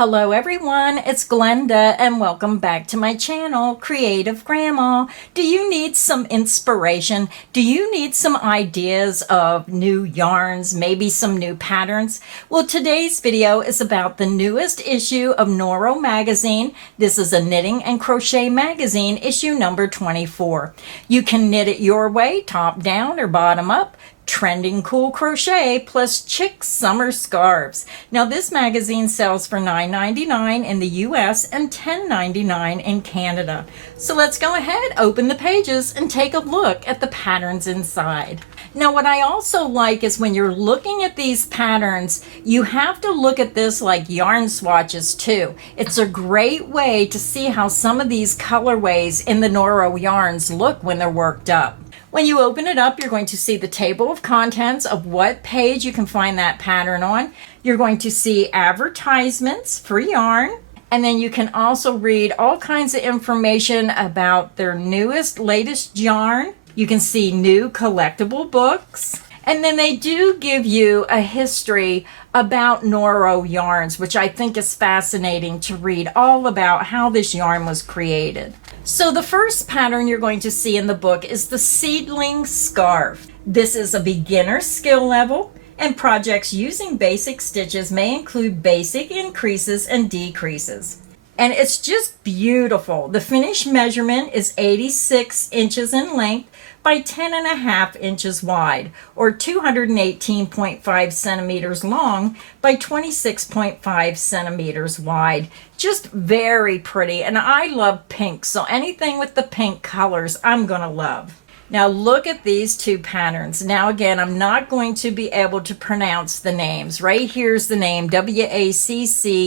Hello everyone, it's Glenda and welcome back to my channel, Creative Grandma. Do you need some inspiration? Do you need some ideas of new yarns, maybe some new patterns? Well, today's video is about the newest issue of Noro Magazine. This is a knitting and crochet magazine, issue number 24. You can knit it your way, top down or bottom up. Trending cool crochet plus chic summer scarves. Now this magazine sells for $9.99 in the US and $10.99 in Canada. So let's go ahead, open the pages and take a look at the patterns inside. Now what I also like is when you're looking at these patterns, you have to look at this like yarn swatches too. It's a great way to see how some of these colorways in the Noro yarns look when they're worked up. When you open it up, you're going to see the table of contents of what page you can find that pattern on. You're going to see advertisements for yarn, and then you can also read all kinds of information about their latest yarn. You can see new collectible books, and then they do give you a history about Noro Yarns, which I think is fascinating to read all about how this yarn was created. So the first pattern you're going to see in the book is the seedling scarf. This is a beginner skill level, and projects using basic stitches may include basic increases and decreases. And it's just beautiful. The finished measurement is 86 inches in length by 10.5 inches wide, or 218.5 centimeters long by 26.5 centimeters wide. Just very pretty, and I love pink, so anything with the pink colors I'm gonna love. Now look at these two patterns. Now again, I'm not going to be able to pronounce the names. Right here's the name, WACCAMAW.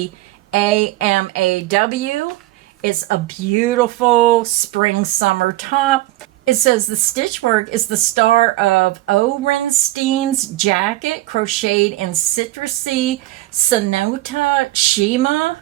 It's a beautiful spring summer top. It says the stitch work is the star of Orenstein's jacket, crocheted in citrusy Sonata Shima.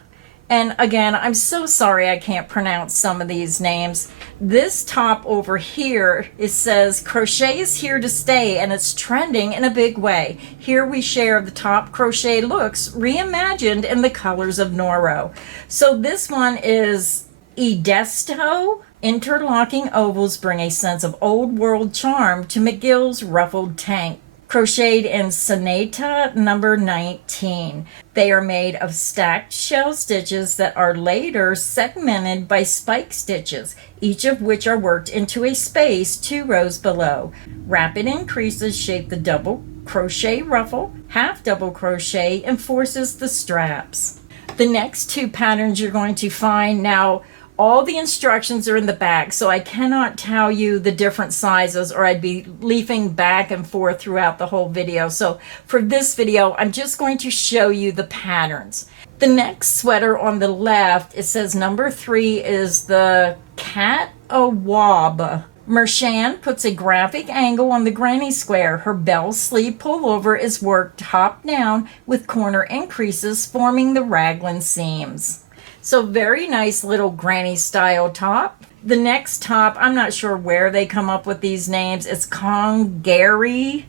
And again, I'm so sorry I can't pronounce some of these names. This top over here, it says crochet is here to stay and it's trending in a big way. Here we share the top crochet looks reimagined in the colors of Noro. So this one is Edesto. Interlocking ovals bring a sense of old world charm to McGill's ruffled tank. Crocheted in Sonata number 19. They are made of stacked shell stitches that are later segmented by spike stitches, each of which are worked into a space 2 rows below. Rapid increases shape the double crochet ruffle. Half double crochet enforces the straps. The next two patterns you're going to find now, all the instructions are in the back, so I cannot tell you the different sizes or I'd be leafing back and forth throughout the whole video. So for this video, I'm just going to show you the patterns. The next sweater on the left, it says number 3 is the Cat Awab. Mershan puts a graphic angle on the granny square. Her bell sleeve pullover is worked top down with corner increases forming the raglan seams. So very nice little granny style top. The next top, I'm not sure where they come up with these names. It's Congaree.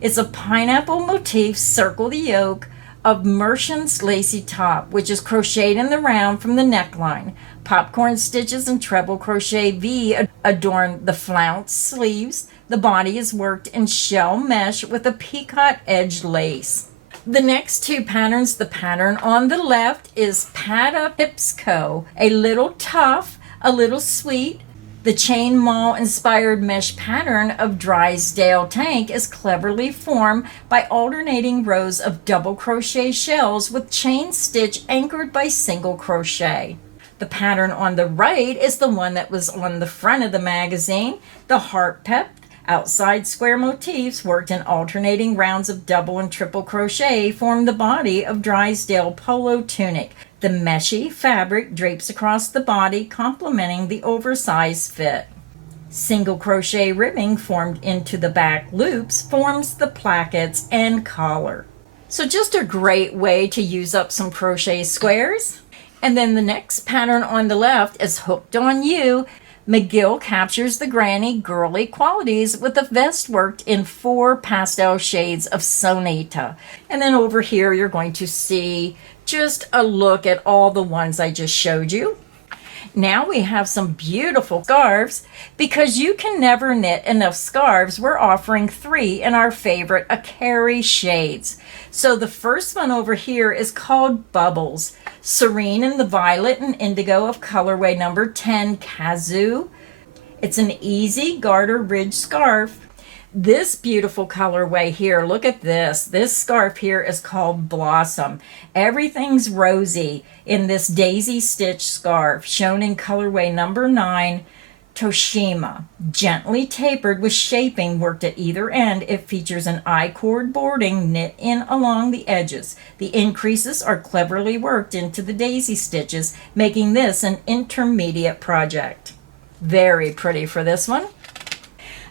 It's a pineapple motif circle the yoke of Mershan's lacy top, which is crocheted in the round from the neckline. Popcorn stitches and treble crochet V adorn the flounce sleeves. The body is worked in shell mesh with a peacock edge lace. The next two patterns, the pattern on the left is Pata Pipsco, a little tough, a little sweet. The chain maul inspired mesh pattern of Drysdale tank is cleverly formed by alternating rows of double crochet shells with chain stitch anchored by single crochet. The pattern on the right is the one that was on the front of the magazine, the Heart Pep. Outside square motifs worked in alternating rounds of double and triple crochet form the body of Drysdale polo tunic. The meshy fabric drapes across the body, complementing the oversized fit. Single crochet ribbing formed into the back loops forms the plackets and collar. So just a great way to use up some crochet squares. And then the next pattern on the left is Hooked on You. McGill captures the granny girly qualities with the vest worked in 4 pastel shades of Sonata. And then over here you're going to see just a look at all the ones I just showed you. Now we have some beautiful scarves. Because you can never knit enough scarves, we're offering 3 in our favorite Akari shades. So the first one over here is called Bubbles. Serene in the violet and indigo of colorway number 10, Kazoo. It's an easy garter ridge scarf. This beautiful colorway here, look at this. This scarf here is called Blossom. Everything's rosy in this daisy stitch scarf, shown in colorway number 9, Toshima. Gently tapered with shaping worked at either end, it features an I-cord boarding knit in along the edges. The increases are cleverly worked into the daisy stitches, making this an intermediate project. Very pretty for this one.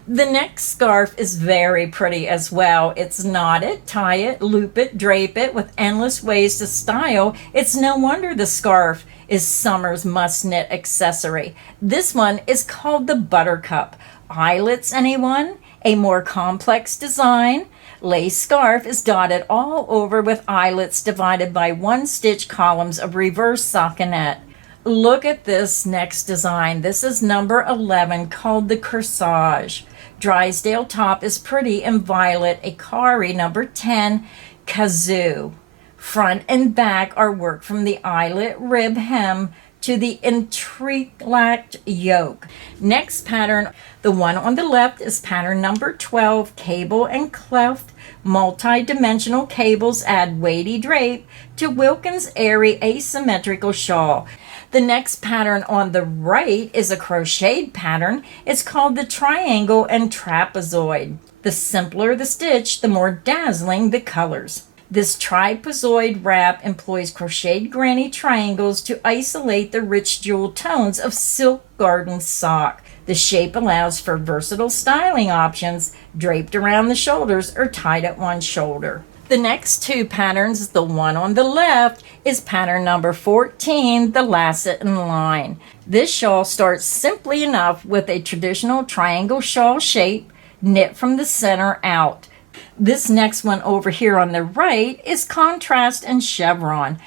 The next scarf is very pretty as well. It's knotted, tie it, loop it, drape it with endless ways to style. It's no wonder the scarf is summer's must-knit accessory. This one is called the Buttercup. Eyelets, anyone? A more complex design. Lace scarf is dotted all over with eyelets divided by 1-stitch columns of reverse stockinette. Look at this next design. This is number 11, called the Corsage. Drysdale top is pretty in violet, Akari number 10, Kazoo. Front and back are worked from the eyelet rib hem to the entrelacked yoke. Next pattern, the one on the left, is pattern number 12, Cable and Cleft. Multi-dimensional cables add weighty drape to Wilkins' airy asymmetrical shawl. The next pattern on the right is a crocheted pattern. It's called the Triangle and Trapezoid. The simpler the stitch, the more dazzling the colors. This trapezoid wrap employs crocheted granny triangles to isolate the rich jewel tones of silk garden sock. The shape allows for versatile styling options, draped around the shoulders or tied at one shoulder. The next 2 patterns, the one on the left, is pattern number 14, the Lasset and Line. This shawl starts simply enough with a traditional triangle shawl shape, knit from the center out. This next one over here on the right is Contrast and Chevron.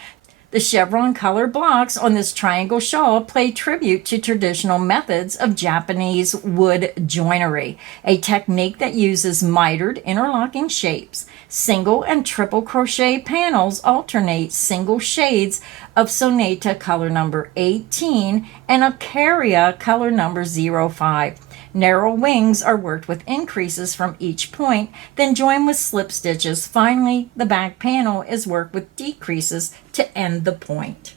The chevron color blocks on this triangle shawl pay tribute to traditional methods of Japanese wood joinery, a technique that uses mitered interlocking shapes. Single and triple crochet panels alternate single shades of Sonata color number 18 and Acaria color number 05. Narrow wings are worked with increases from each point, then joined with slip stitches. Finally, the back panel is worked with decreases to end the point.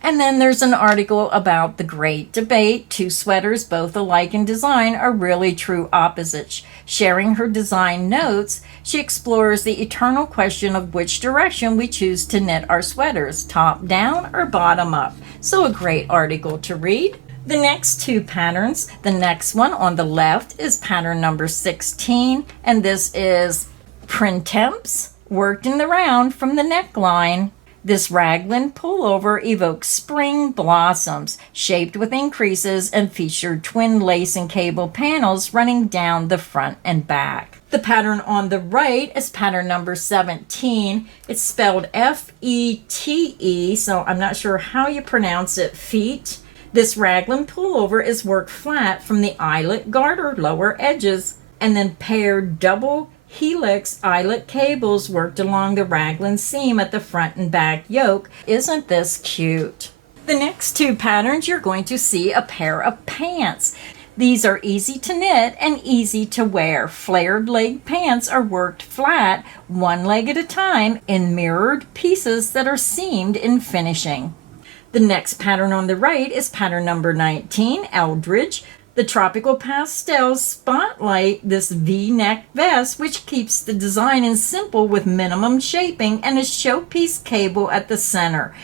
And then there's an article about the great debate. 2 sweaters, both alike in design, are really true opposites. Sharing her design notes, she explores the eternal question of which direction we choose to knit our sweaters, top down or bottom up. So a great article to read. The next 2 patterns, the next one on the left is pattern number 16, and this is Printemps, worked in the round from the neckline. This Raglan pullover evokes spring blossoms, shaped with increases and featured twin lace and cable panels running down the front and back. The pattern on the right is pattern number 17. It's spelled F-E-T-E, so I'm not sure how you pronounce it, feet. This Raglan pullover is worked flat from the eyelet garter lower edges, and then paired double helix eyelet cables worked along the Raglan seam at the front and back yoke. Isn't this cute? The next 2 patterns, you're going to see a pair of pants. These are easy to knit and easy to wear. Flared leg pants are worked flat, one leg at a time, in mirrored pieces that are seamed in finishing. The next pattern on the right is pattern number 19, Eldridge. The tropical pastels spotlight this V-neck vest, which keeps the design in simple with minimum shaping and a showpiece cable at the center.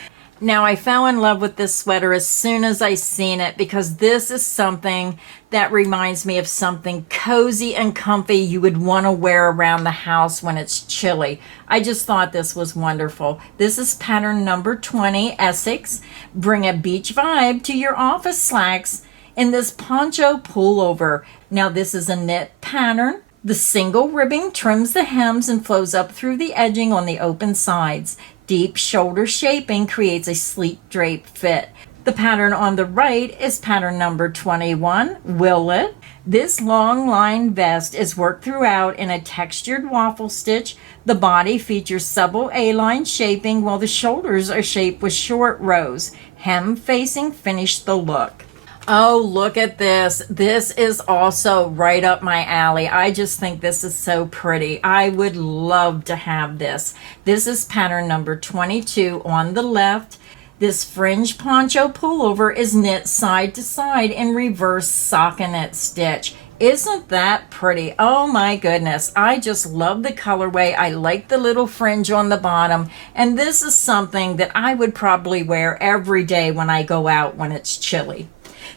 Now, I fell in love with this sweater as soon as I seen it because this is something that reminds me of something cozy and comfy you would want to wear around the house when it's chilly. I just thought this was wonderful. This is pattern number 20, Essex. Bring a beach vibe to your office slacks in this poncho pullover. Now this is a knit pattern. The single ribbing trims the hems and flows up through the edging on the open sides. Deep shoulder shaping creates a sleek drape fit. The pattern on the right is pattern number 21, Willet. This long line vest is worked throughout in a textured waffle stitch. The body features subtle A-line shaping while the shoulders are shaped with short rows. Hem facing finish the look. Oh, look at this. This is also right up my alley. I just think this is so pretty. I would love to have this. This is pattern number 22 on the left. This fringe poncho pullover is knit side to side in reverse stockinette stitch. Isn't that pretty? Oh my goodness. I just love the colorway. I like the little fringe on the bottom. And this is something that I would probably wear every day when I go out when it's chilly.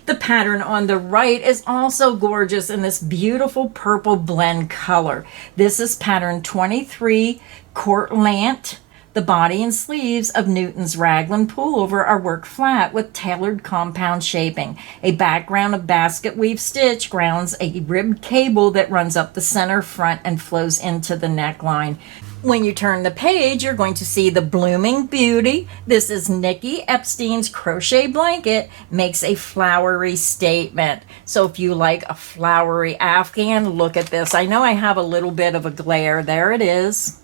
The pattern on the right is also gorgeous in this beautiful purple blend color. This is pattern 23, Courtlant. The body and sleeves of Newton's Raglan pullover are worked flat with tailored compound shaping. A background of basket weave stitch grounds a ribbed cable that runs up the center front and flows into the neckline. When you turn the page, you're going to see the Blooming Beauty. This is Nikki Epstein's crochet blanket, makes a flowery statement. So if you like a flowery afghan, look at this. I know I have a little bit of a glare. There it is.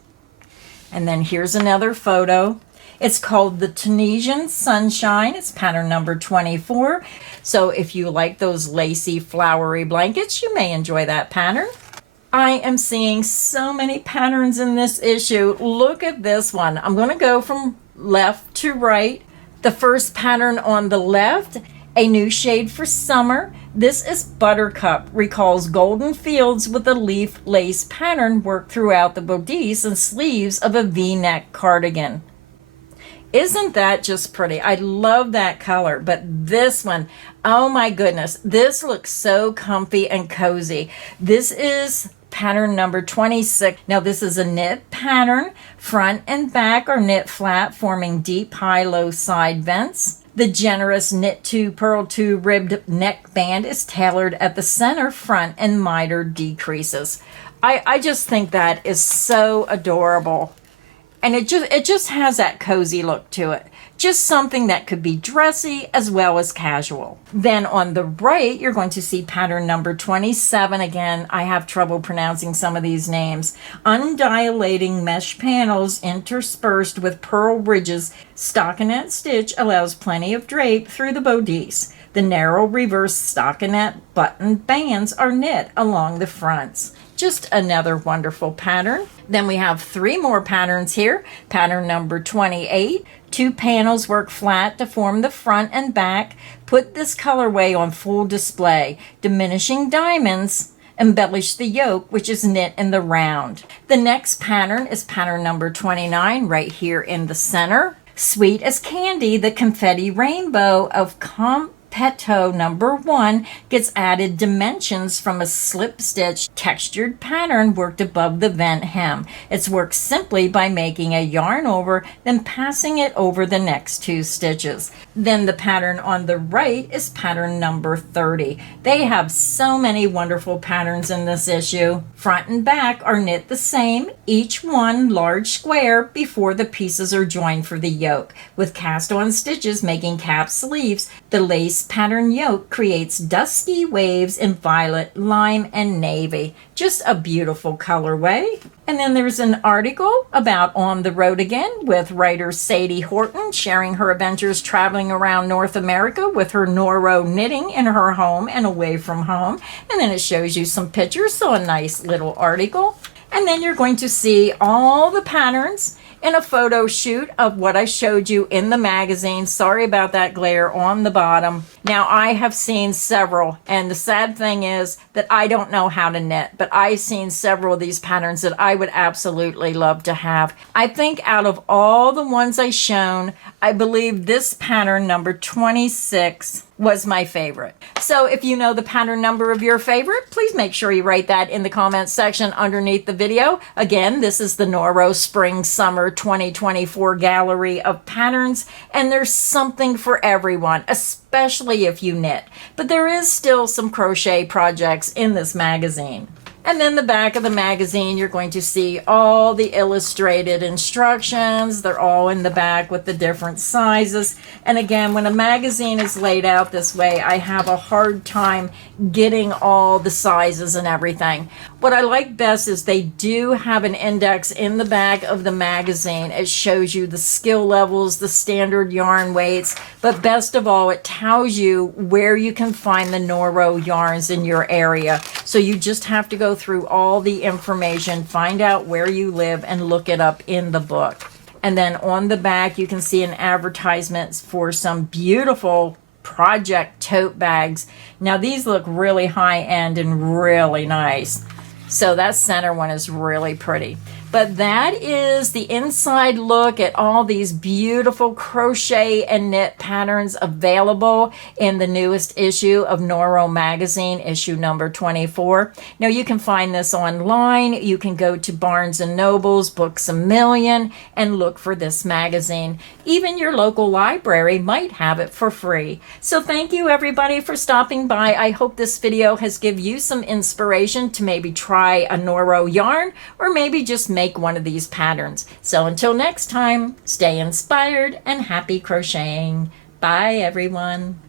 And then here's another photo. It's called the Tunisian Sunshine. It's pattern number 24. So if you like those lacy, flowery blankets, you may enjoy that pattern. I am seeing so many patterns in this issue. Look at this one. I'm going to go from left to right. The first pattern on the left, a new shade for summer. This is Buttercup, recalls golden fields with a leaf lace pattern worked throughout the bodice and sleeves of a V-neck cardigan. Isn't that just pretty? I love that color, but this one, oh my goodness, this looks so comfy and cozy. This is pattern number 26. Now this is a knit pattern. Front and back are knit flat, forming deep high-low side vents. The generous knit 2 purl 2 ribbed neckband is tailored at the center front and mitered decreases. I just think that is so adorable. And it just has that cozy look to it. Just something that could be dressy as well as casual. Then on the right, you're going to see pattern number 27. Again, I have trouble pronouncing some of these names. Undilating mesh panels interspersed with purl ridges. Stockinette stitch allows plenty of drape through the bodice. The narrow reverse stockinette button bands are knit along the fronts. Just another wonderful pattern. Then we have 3 more patterns here. Pattern number 28. 2 panels work flat to form the front and back. Put this colorway on full display. Diminishing diamonds embellish the yoke, which is knit in the round. The next pattern is pattern number 29, right here in the center. Sweet as candy, the confetti rainbow of Petto number 1 gets added dimensions from a slip stitch textured pattern worked above the vent hem. It's worked simply by making a yarn over, then passing it over the next 2 stitches. Then the pattern on the right is pattern number 30. They have so many wonderful patterns in this issue. Front and back are knit the same, each one large square before the pieces are joined for the yoke. With cast on stitches making cap sleeves, the lace pattern yoke creates dusky waves in violet, lime, and navy. Just a beautiful colorway. And then there's an article about On the Road Again with writer Sadie Horton sharing her adventures traveling around North America with her Noro knitting in her home and away from home. And then it shows you some pictures, so a nice little article. And then you're going to see all the patterns in a photo shoot of what I showed you in the magazine. Sorry about that glare on the bottom. Now, I have seen several, and the sad thing is that I don't know how to knit, but I've seen several of these patterns that I would absolutely love to have. I think out of all the ones I've shown, I believe this pattern, number 26, was my favorite. So if you know the pattern number of your favorite, please make sure you write that in the comments section underneath the video. Again, this is the Noro Spring Summer 2024 gallery of patterns, and there's something for everyone, especially if you knit. But there is still some crochet projects in this magazine. And then the back of the magazine, you're going to see all the illustrated instructions. They're all in the back with the different sizes. And again, when a magazine is laid out this way, I have a hard time getting all the sizes and everything. What I like best is they do have an index in the back of the magazine. It shows you the skill levels, the standard yarn weights, but best of all, it tells you where you can find the Noro yarns in your area. So you just have to go through all the information, find out where you live, and look it up in the book. And then on the back, you can see an advertisement for some beautiful project tote bags. Now these look really high end and really nice. So that center one is really pretty. But that is the inside look at all these beautiful crochet and knit patterns available in the newest issue of Noro Magazine, issue number 24. Now you can find this online. You can go to Barnes & Noble's, Books A Million, and look for this magazine. Even your local library might have it for free. So thank you everybody for stopping by. I hope this video has given you some inspiration to maybe try a Noro yarn, or maybe just make one of these patterns. So until next time, stay inspired and happy crocheting. Bye everyone.